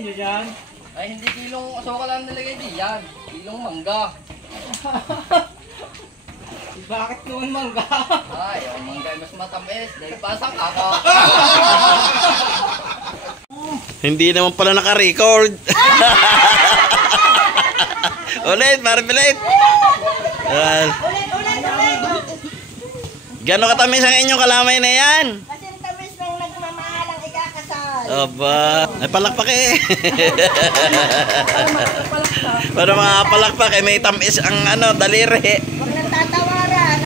nyo dyan? Ay, hindi kilong asukal lang nilagay diyan. Kilong mangga. Bakit naman mangga? Ay, ang mangga ay mas matamis. Dahil pasang ako. Hindi naman pala naka-record. Ulit, maripilit. Yan. Gano'ng katamis ang inyong kalamay na yan? Kasi ang tamis ng nagmamahalang ikakasal. Aba, ay palakpak eh. Para makapalakpak eh, may tamis ang ano, daliri. Huwag nang tatawaran.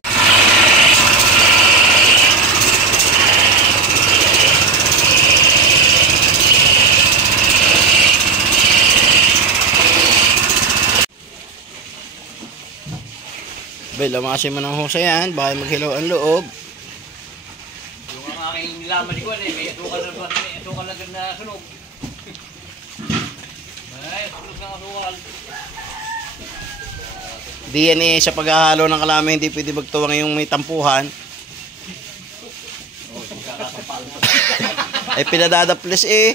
Bay, lamasin mo ng husay yan, baka maghilaw ang loob. Yung ang aking laman ko may asukal na na sunog. Ay, sunog ng asukal. Di yan eh, sa paghahalo ng kalamay, hindi pwede magtuwang yung may tampuhan. Ay, pinadadaples eh.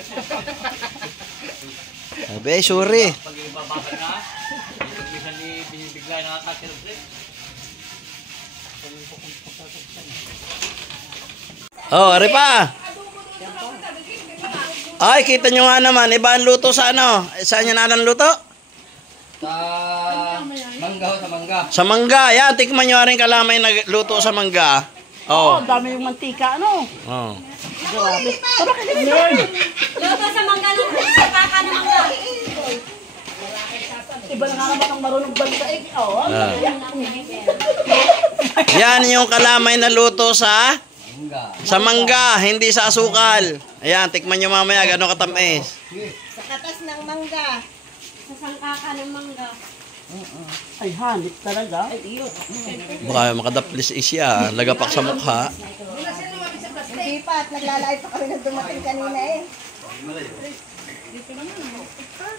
Sabi, sorry. Pag ibabasa na, pag-bisan ni binibigla na kakasirap. Oh, ari pa. Ay, kita nyo nga naman, iba ang luto sa ano? Saan yan ang luto? Sa mangga, sa mangga. Sa mangga. Yan, tikman nyo rin kalamay na luto sa mangga. Oh. Dami yung mantika, ano? Oh. Grabe. Luto sa mangga ng sa kaka ng mangga. Iba na nga naman ang marunong banta eh. Oo. Yan yung kalamay na luto sa Mangga. hindi sa asukal. Ayan, tikman nyo mamaya gano'ng katamis. Sa katas ng mangga. Sa sangkaka ng mangga. Ay, hanip talaga. Baka makadaplis siya, lagapak sa mukha. Hindi pa, at naglalait pa kami nang dumating kanina eh.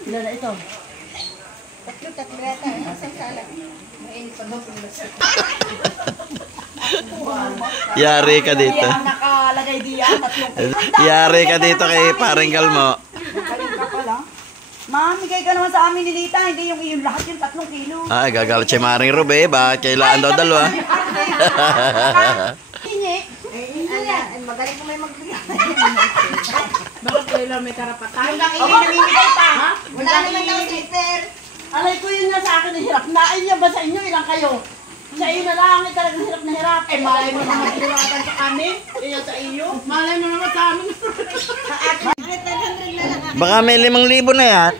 Ilan na ito? Tatlo yata. Isang sala. Yari ka dito. Kaya nakalagay diyan. Yari ka dito kay Paringgal mo. Galing ka pala. Mamigay ka naman sa amin ni Lita, hindi yung iyong lahat yung 3 kilo. Ay, gagalit si Maring Rube, bakit kailangan daw dalawa? Hingi. Ay, magaling ko may magbigay. Bakit kayo may karapatan? Yung lang hindi namimigay pa. Wala naman daw slipper. Alay ko yun nga sa akin na hirap. Nain niya ba sa inyo? Ilang kayo? Sa iyo na lang, ay talagang hirap na hirap. Eh, malay mo naman iwasan sa amin. Iyan sa iyo. Malay mo naman sa amin. Bakit 900 na lang? Baka may 5,000 na yan.